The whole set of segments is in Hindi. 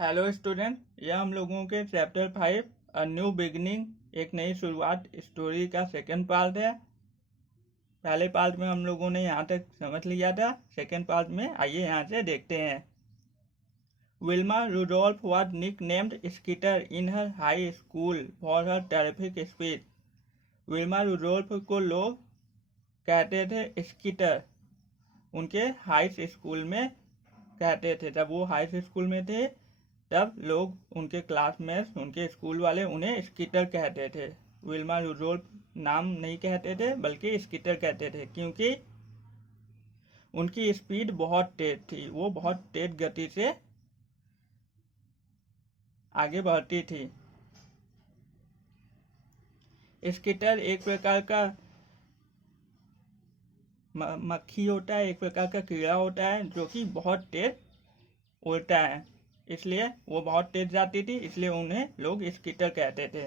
हेलो स्टूडेंट, यह हम लोगों के चैप्टर 5 अ न्यू बिगनिंग एक नई शुरुआत स्टोरी का सेकंड पार्ट है। पहले पार्ट में हम लोगों ने यहाँ तक समझ लिया था। सेकंड पार्ट में आइए यहाँ से देखते हैं। Wilma Rudolph was nicknamed Skitter in her high school for her terrific speed। Wilma Rudolph को लोग कहते थे स्कीटर, उनके हाई स्कूल में कहते थे। जब वो हाई स्कूल में थे तब लोग उनके क्लासमेट्स, उनके स्कूल वाले उन्हें स्कीटर कहते थे। विल्मा रुडोल्फ नाम नहीं कहते थे बल्कि स्कीटर कहते थे, क्योंकि उनकी स्पीड बहुत तेज थी। वो बहुत तेज गति से आगे बढ़ती थी। स्कीटर एक प्रकार का मक्खी होता है, एक प्रकार का कीड़ा होता है जो कि बहुत तेज उड़ता है, इसलिए वो बहुत तेज जाती थी, इसलिए उन्हें लोग स्कीटर कहते थे।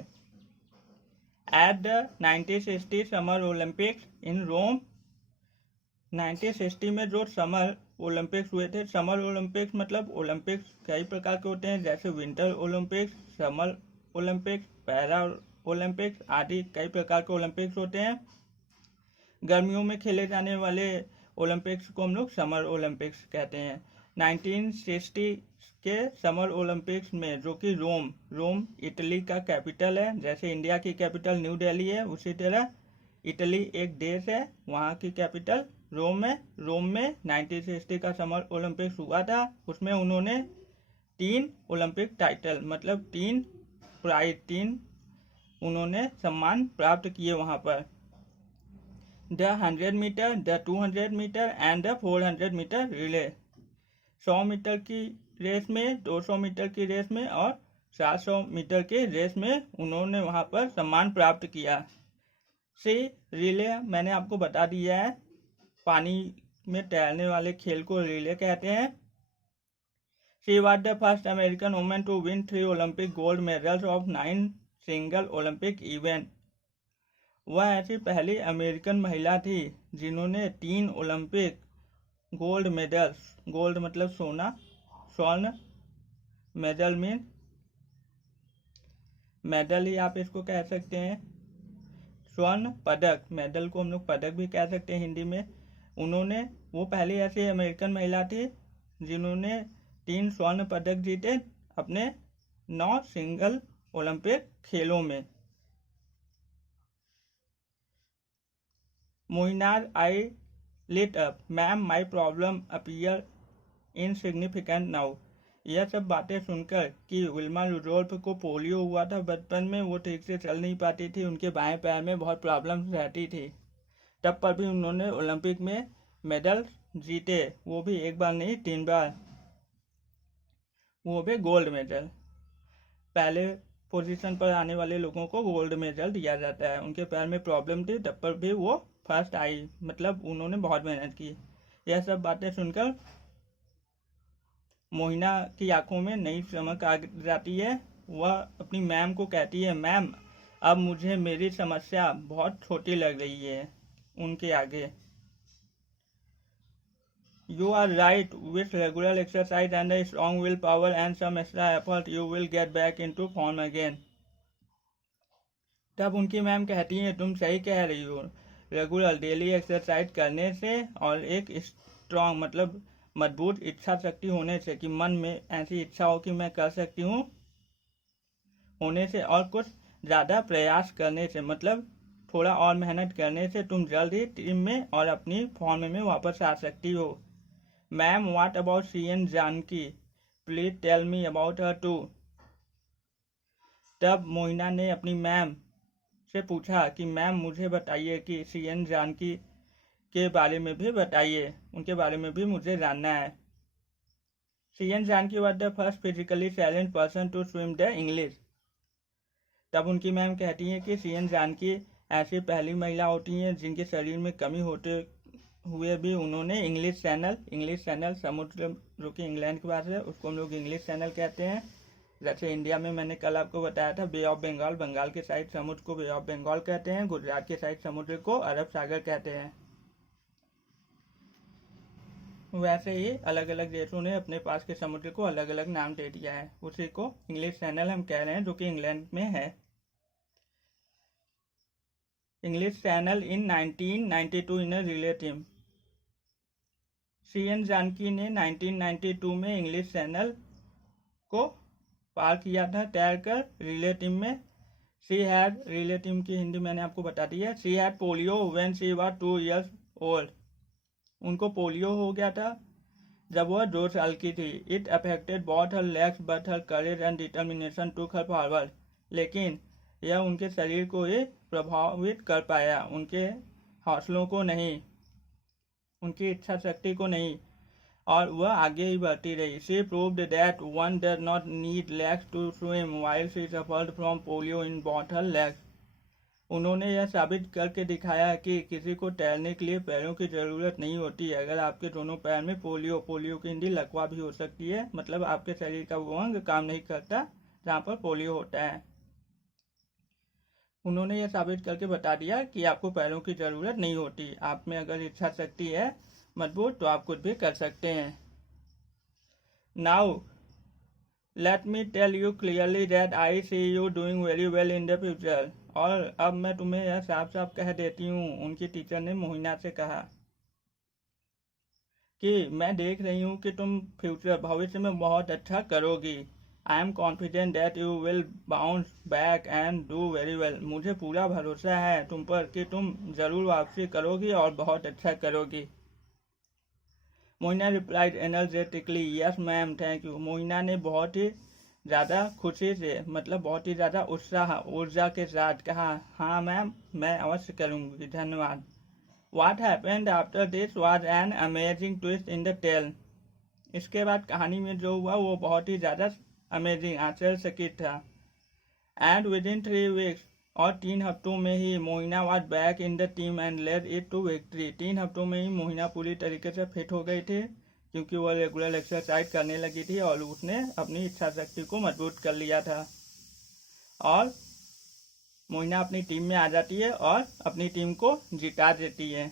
At the 1960 summer Olympics in Rome, 1960 में जो समर ओलंपिक्स हुए थे। समर ओलंपिक्स मतलब ओलंपिक्स कई प्रकार के होते हैं, जैसे winter Olympics, summer Olympics, para Olympics आदि कई प्रकार के ओलंपिक्स होते हैं। गर्मियों में खेले जाने वाले ओलंपिक्स को हम लोग समर ओलंपिक्स कहते हैं। 1960 के समर ओलंपिक्स में, जो कि रोम इटली का कैपिटल है, जैसे इंडिया की कैपिटल न्यू दिल्ली है, उसी तरह इटली एक देश है, वहाँ की कैपिटल रोम है। रोम में 1960 का समर ओलंपिक्स हुआ था। उसमें उन्होंने 3 ओलंपिक टाइटल मतलब 3 उन्होंने सम्मान प्राप्त किए वहाँ पर। The 100 metre, the 200 metre and the 400 metre relay. 100 metre की रेस में, 200 मीटर की रेस में और 700 मीटर की रेस में उन्होंने वहां पर सम्मान प्राप्त किया। सी रिले मैंने आपको बता दिया है, पानी में तैरने वाले खेल को रिले कहते हैं। She was the first American women to win 3 Olympic gold medals of 9 single Olympic event. वह ऐसी पहली अमेरिकन महिला थी जिन्होंने 3 ओलंपिक गोल्ड मेडल्स, गोल्ड मतलब सोना, स्वर्ण, मेडल मीन मेडल ही आप इसको कह सकते हैं। स्वर्ण पदक, मेडल को हम लोग पदक भी कह सकते हैं हिंदी में। वो पहली ऐसी अमेरिकन महिला थी जिन्होंने 3 स्वर्ण पदक जीते अपने 9 सिंगल ओलंपिक खेलों में। मोहिनार आई lit up, ma'am my problem appear insignificant now. यह सब बातें सुनकर कि विल्मा रुडोल्फ को पोलियो हुआ था बचपन में, वो ठीक से चल नहीं पाती थी, उनके बाएं पैर में बहुत प्रॉब्लम रहती थी, तब पर भी उन्होंने ओलंपिक में मेडल जीते, वो भी एक बार नहीं 3 बार, वो भी गोल्ड मेडल। पहले पोजीशन पर आने वाले लोगों को गोल्ड मेडल दिया जाता है। उनके पैर में प्रॉब्लम थी तब पर भी वो फर्स्ट आई, मतलब उन्होंने बहुत मेहनत की। यह सब बातें सुनकर मोहिना की आंखों में नई चमक आ जाती है। वह अपनी मैम को कहती है, मैम अब मुझे मेरी समस्या बहुत छोटी लग रही है उनके आगे। You are right, with regular exercise and a strong willpower and some extra effort you will get back into form again। तब उनकी मैम कहती हैं, तुम सही कह रही हो, रेगुलर डेली एक्सरसाइज करने से और एक स्ट्रांग मतलब मजबूत इच्छा शक्ति होने से, कि मन में ऐसी इच्छा हो कि मैं कर सकती हूँ, होने से और कुछ ज़्यादा प्रयास करने से, मतलब थोड़ा और मेहनत करने से तुम जल्द ही टीम में और अपनी फॉर्म में वापस आ सकती हो। Ma'am what about CN Janaki, please tell me about her too. तब मोहिना ने अपनी मैम से पूछा कि मैम मुझे बताइए कि सीएन जानकी के बारे में भी बताइए, उनके बारे में भी मुझे जानना है। CN Janaki was the first physically challenge person to swim the English. तब उनकी मैम कहती हैं कि सीएन जानकी ऐसी पहली महिला होती हैं जिनके शरीर में कमी होते हुए भी उन्होंने इंग्लिश चैनल समुद्र, जो कि इंग्लैंड के पास है, उसको हम लोग इंग्लिश चैनल कहते हैं। जैसे इंडिया में मैंने कल आपको बताया था बे ऑफ बंगाल, बंगाल के साइड समुद्र को बे ऑफ बंगाल कहते हैं, गुजरात के साइड समुद्र को अरब सागर कहते हैं। वैसे ही अलग अलग देशों ने अपने पास के समुद्र को अलग अलग नाम दे दिया है। उसी को इंग्लिश चैनल हम कह रहे हैं, जो कि इंग्लैंड में है। English channel in 1992 in relative. CN Janaki ने 1992 में इंग्लिश चैनल को पार किया था तैरकर रिलेटिव में। शी हैड, रिलेटिव की हिंदी मैंने आपको बता दी है। She had polio when she was 2 years old। उनको पोलियो हो गया था जब वह 2 साल की थी। It affected both her legs but her courage and determination took her forward. लेकिन यह उनके शरीर को ही प्रभावित कर पाया, उनके हौसलों को नहीं, उनकी इच्छा शक्ति को नहीं, और वह आगे ही बढ़ती रही। She proved that one does not need legs to swim while she suffered from polio in both her legs. उन्होंने यह साबित करके दिखाया कि किसी को तैरने के लिए पैरों की ज़रूरत नहीं होती। अगर आपके दोनों पैर में पोलियो की हिंदी लकवा भी हो सकती है, मतलब आपके शरीर का वो अंग काम नहीं करता जहाँ पर पोलियो होता है। उन्होंने यह साबित करके बता दिया कि आपको पैरों की ज़रूरत नहीं होती। आप में अगर इच्छा शक्ति है मजबूत तो आप कुछ भी कर सकते हैं। Now let me tell you clearly that I see you doing very well in the future. और अब मैं तुम्हें यह साफ साफ कह देती हूँ, उनकी टीचर ने मोहिना से कहा, कि मैं देख रही हूँ कि तुम फ्यूचर भविष्य में बहुत अच्छा करोगी। I am confident that you will bounce back and do very well. मुझे पूरा भरोसा है तुम पर कि तुम जरूर वापसी करोगी और बहुत अच्छा करोगी। Mohina replied energetically, yes ma'am, thank you. Mohina ने बहुत ही ज़्यादा खुशी से, मतलब बहुत ही ज़्यादा उत्साह, ऊर्जा के साथ कहा, हाँ मैम, मैं अवश्य करूँगी, धन्यवाद। What happened after this was an amazing twist in the tale। इसके बाद कहानी में जो हुआ वो बहुत ही ज़्यादा अमेजिंग, आश्चर्यचकित था। एंड within 3 weeks, और 3 हफ्तों में ही Mohina was back in the team and led it to victory. 3 हफ्तों में ही मोहिना पूरी तरीके से फिट हो गई थी, क्योंकि वह रेगुलर एक्सरसाइज करने लगी थी और उसने अपनी इच्छा शक्ति को मजबूत कर लिया था। और मोहिना अपनी टीम में आ जाती है और अपनी टीम को जिता देती है।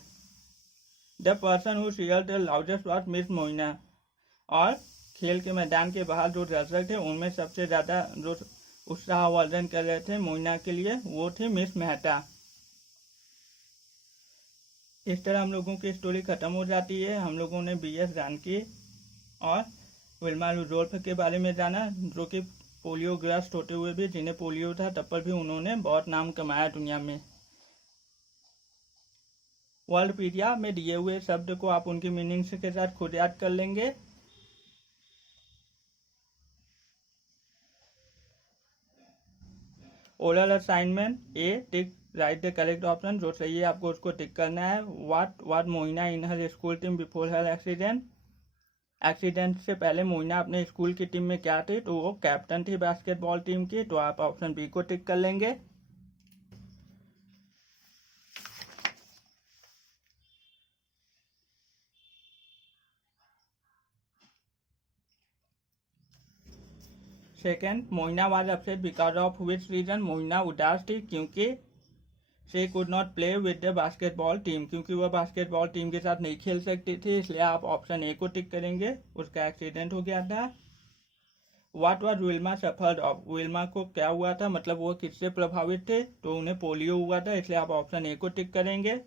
The person who cheered the loudest was miss Mohina. और खेल के मैदान के बाहर जो दर्शक थे उनमें सबसे ज़्यादा जो उत्साहवर्धन कर रहे थे मोहिना के लिए, वो थी मिस मेहता। इस तरह हम लोगों की स्टोरी खत्म हो जाती है। हम लोगों ने BS जानकी और विल्मा रुडोल्फ के बारे में जाना, जो कि पोलियो ग्रस्त होते हुए भी, जिन्हें पोलियो था तब पर भी उन्होंने बहुत नाम कमाया दुनिया में। वर्ल्डपीडिया में दिए हुए शब्द को आप उनकी मीनिंग्स के साथ खुद याद कर लेंगे। Oral assignment A, tick right the correct option, जो सही है आपको उसको टिक करना है। What Mohina in her school team before her accident. Accident से पहले मोहिना अपने स्कूल की टीम में क्या थी, तो वो कैप्टन थी बास्केटबॉल टीम की, तो आप ऑप्शन बी को टिक कर लेंगे। Second, Mohina was upset because of which region. Mohina उदास थी क्योंकि she could not play with the basketball team, क्योंकि वह बास्केटबॉल टीम के साथ नहीं खेल सकती थी, इसलिए आप ऑप्शन ए को टिक करेंगे, उसका एक्सीडेंट हो गया था। What was Wilma suffered of. Wilma को क्या हुआ था, मतलब वो किससे प्रभावित थे, तो उन्हें पोलियो हुआ था, इसलिए आप ऑप्शन ए को टिक करेंगे।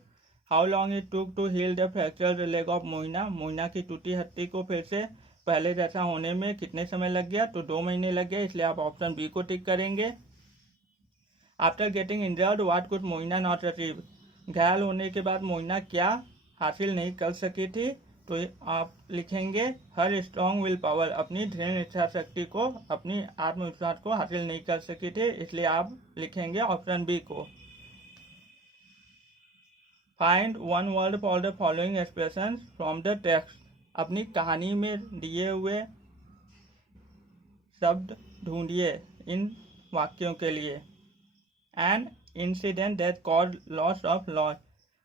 How long it took to heal the fractured leg of Mohina. Mohina की टूटी हड्डी को फिर से पहले जैसा होने में कितने समय लग गया, तो 2 महीने लग गए, इसलिए आप ऑप्शन बी को टिक करेंगे। After getting injured what could Mohina not achieve. घायल होने के बाद मोहिना क्या हासिल नहीं कर सकी थी, तो आप लिखेंगे हर स्ट्रॉन्ग विल पावर। अपनी दृढ़ इच्छा शक्ति को, अपनी आत्मविश्वास को हासिल नहीं कर सकी थी, इसलिए आप लिखेंगे ऑप्शन बी को। Find one word for the following expression from the text. अपनी कहानी में दिए हुए शब्द ढूंढिए इन वाक्यों के लिए। An incident that cause loss of loss.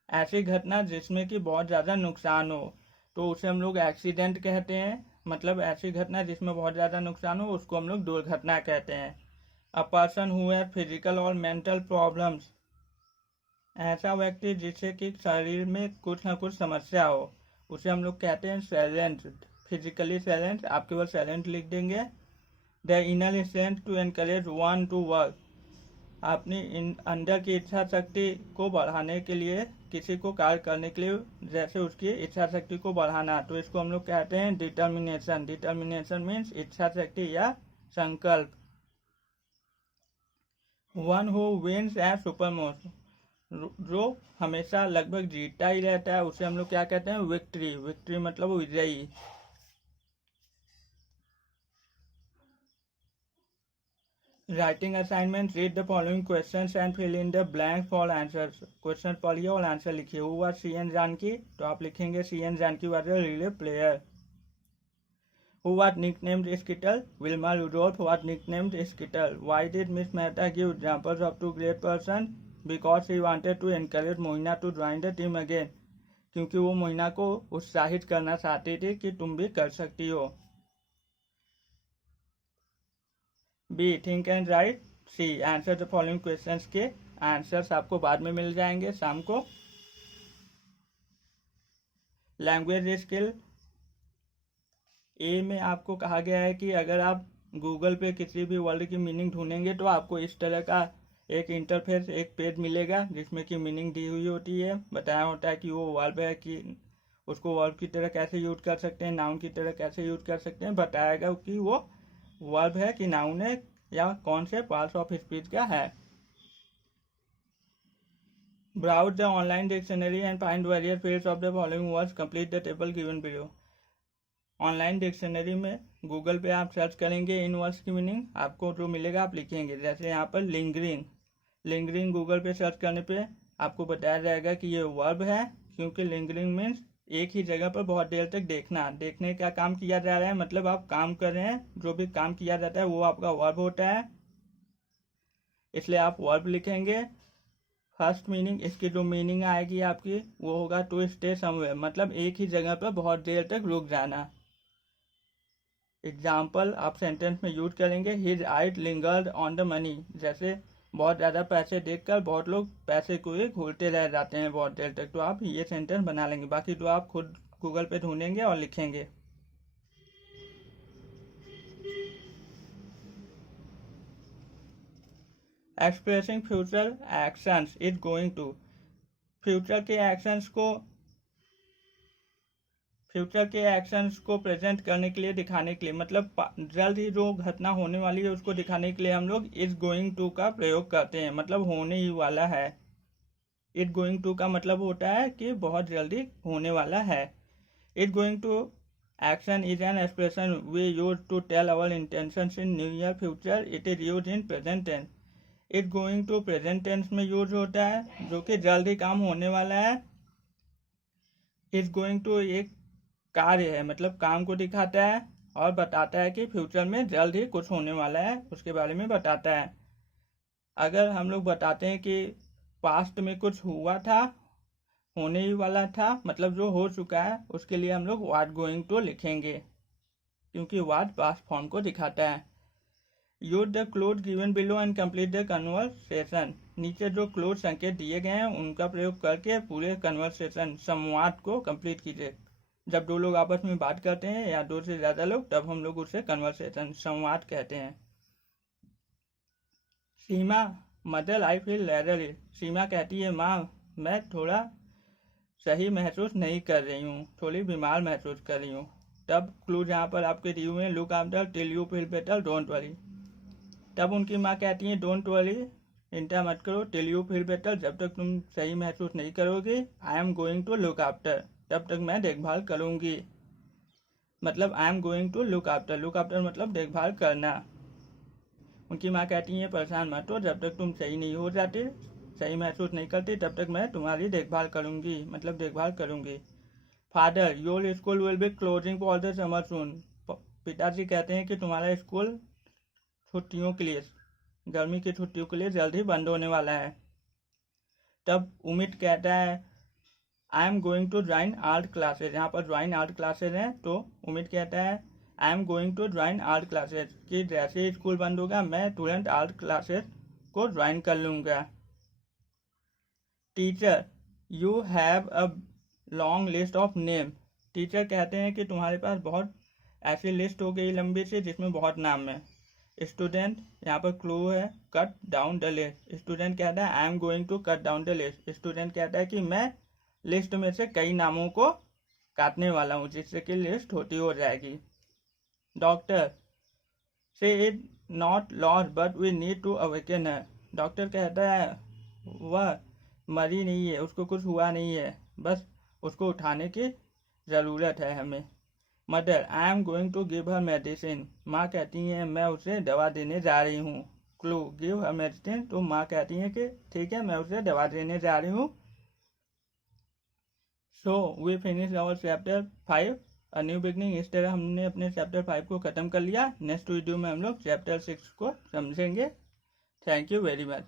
ऐसी घटना जिसमें कि बहुत ज़्यादा नुकसान हो, तो उसे हम लोग एक्सीडेंट कहते हैं, मतलब ऐसी घटना जिसमें बहुत ज़्यादा नुकसान हो उसको हम लोग दुर्घटना कहते हैं। A person who has physical और मेंटल प्रॉब्लम्स। ऐसा व्यक्ति जिससे कि शरीर में कुछ ना कुछ समस्या हो, उसे हम लोग कहते हैं साइलेंट, फिजिकली साइलेंट, आप केवल साइलेंट लिख देंगे। The inner strength to encourage one to work, अपनी अंदर की इच्छा शक्ति को बढ़ाने के लिए, किसी को कार्य करने के लिए, जैसे उसकी इच्छा शक्ति को बढ़ाना, तो इसको हम लोग कहते हैं डिटर्मिनेशन। डिटर्मिनेशन मीन्स इच्छा शक्ति या संकल्प। वन हु विन्स एट सुपरमोस्ट, जो हमेशा लगभग जीतता ही रहता है, उसे हम लोग क्या कहते हैं, विक्ट्री। विक्ट्री मतलब विजयी। Writing assignment, read the following questions and fill in the blank for answers. Question पढ़िए और आंसर लिखिए। Who was C N Janaki, तो आप लिखेंगे C N Janaki was a relay player. Who was nicknamed Skittle? Wilma Rudolph was nicknamed Skittle. Why did Miss Mehta give examples of two great persons? Because she wanted to encourage Mohina to join the team again. क्योंकि वो मोहिना को उत्साहित करना चाहती थी कि तुम भी कर सकती हो। B, think and write. C, answer the following questions के आंसर्स आपको बाद में मिल जाएंगे शाम को। लैंग्वेज स्किल, ए में आपको कहा गया है कि अगर आप गूगल पे किसी भी वर्ड की मीनिंग ढूंढेंगे तो आपको इस तरह का एक इंटरफेस, एक पेज मिलेगा जिसमें कि मीनिंग दी हुई होती है। बताया होता है कि वो वर्ब है कि उसको वर्ब की तरह कैसे यूज कर सकते हैं, नाउन की तरह कैसे यूज कर सकते हैं। बताएगा कि वो वर्ब है कि नाउन है या कौन से पार्ट्स ऑफ स्पीच का है। Browse the online dictionary and find various fields of the following words, complete the table given below. Online dictionary में गूगल पे आप सर्च करेंगे इन वर्ड्स की मीनिंग, आपको जो मिलेगा आप लिखेंगे। जैसे यहाँ पर लिंगरिंग, लिंगरिंग गूगल पे सर्च करने पे आपको बताया जाएगा कि ये वर्ब है, क्योंकि लिंगरिंग मीन्स एक ही जगह पर बहुत देर तक देखना। देखने का काम किया जा रहा है, मतलब आप काम कर रहे हैं, जो भी काम किया जाता है वो आपका वर्ब होता है, इसलिए आप वर्ब लिखेंगे। फर्स्ट मीनिंग, इसकी जो मीनिंग आएगी आपकी वो होगा टू स्टे समवेयर, मतलब एक ही जगह पर बहुत देर तक रुक जाना। एग्जाम्पल आप सेंटेंस में यूज करेंगे, his eyes lingered on the money, जैसे बहुत ज़्यादा पैसे देखकर बहुत लोग पैसे को ही घूरते रह जाते हैं बहुत देर तक। तो आप ये सेंटेंस बना लेंगे, बाकी तो आप खुद गूगल पे ढूंढेंगे और लिखेंगे। Expressing future actions is going to, future के एक्शंस को प्रेजेंट करने के लिए, दिखाने के लिए, मतलब जल्द ही जो घटना होने वाली है उसको दिखाने के लिए हम लोग इज गोइंग टू का प्रयोग करते हैं, मतलब होने ही वाला है। इज गोइंग टू का मतलब होता है कि बहुत जल्दी होने वाला है। Is going to action is an expression we use to tell our intentions in near future, it is use in present tense. Is going to present tense में यूज होता है, जो कि जल्द ही काम होने वाला है। इज गोइंग टू एक कार्य है, मतलब काम को दिखाता है और बताता है कि फ्यूचर में जल्द ही कुछ होने वाला है, उसके बारे में बताता है। अगर हम लोग बताते हैं कि पास्ट में कुछ हुआ था, होने ही वाला था, मतलब जो हो चुका है, उसके लिए हम लोग वाज गोइंग टू लिखेंगे, क्योंकि वाज पास्ट फॉर्म को दिखाता है। Use the close given below and complete the conversation, नीचे जो क्लोज संकेत दिए गए हैं उनका प्रयोग करके पूरे कन्वर्सेशन, संवाद को कंप्लीट कीजिए। जब दो लोग आपस में बात करते हैं या दो से ज़्यादा लोग, तब हम लोग उसे कन्वर्सेशन, संवाद कहते हैं। सीमा, मदर आई फील लैडली, सीमा कहती है माँ मैं थोड़ा सही महसूस नहीं कर रही हूँ, थोड़ी बीमार महसूस कर रही हूँ। तब क्लूज यहाँ पर आपके दिए हुए हैं, look after till you feel better don't worry. तब उनकी माँ कहती है डोंट वरी, चिंता मत करो, टिल यू फील बेटर, जब तक तुम सही महसूस नहीं करोगे, I am going to look after, तब तक मैं देखभाल करूंगी। मतलब I am going to look after, look after मतलब देखभाल करना। उनकी माँ कहती है परेशान मत हो, जब तक तुम सही नहीं हो जाते, सही महसूस नहीं करती, तब तक मैं तुम्हारी देखभाल करूंगी, मतलब देखभाल करूंगी। Father, your school will be closing for the summer soon, पिताजी कहते हैं कि तुम्हारा स्कूल छुट्टियों के लिए, गर्मी की छुट्टियों के लिए जल्द ही बंद होने वाला है। तब उमित कहता है I am going to join art classes, यहाँ पर ज्वाइन आर्ट क्लासेज हैं, तो उमित कहता है I am going to join art classes, कि जैसे ही स्कूल बंद होगा मैं तुरंत आर्ट क्लासेज को ज्वाइन कर लूँगा। Teacher, you have a long list of name, teacher कहते हैं कि तुम्हारे पास बहुत ऐसी लिस्ट हो गई लंबी सी जिसमें बहुत नाम है। स्टूडेंट, यहाँ पर क्लू है cut down the list. Student कहता है I am going to cut down the list. Student कहता है कि मैं लिस्ट में से कई नामों को काटने वाला हूँ जिससे कि लिस्ट छोटी हो जाएगी। डॉक्टर से it not lost but we need to awaken है। डॉक्टर कहता है वह मरी नहीं है, उसको कुछ हुआ नहीं है, बस उसको उठाने की ज़रूरत है हमें। Mother, I am going to give her medicine. माँ कहती हैं मैं उसे दवा देने जा रही हूँ। क्लू, गिव हर मेडिसिन, तो माँ कहती हैं कि ठीक है मैं उसे दवा देने जा रही हूँ। So we finish our chapter 5 a new beginning. इस तरह हमने अपने चैप्टर 5 को ख़त्म कर लिया। नेक्स्ट वीडियो में हम लोग चैप्टर 6 को समझेंगे। Thank you very much.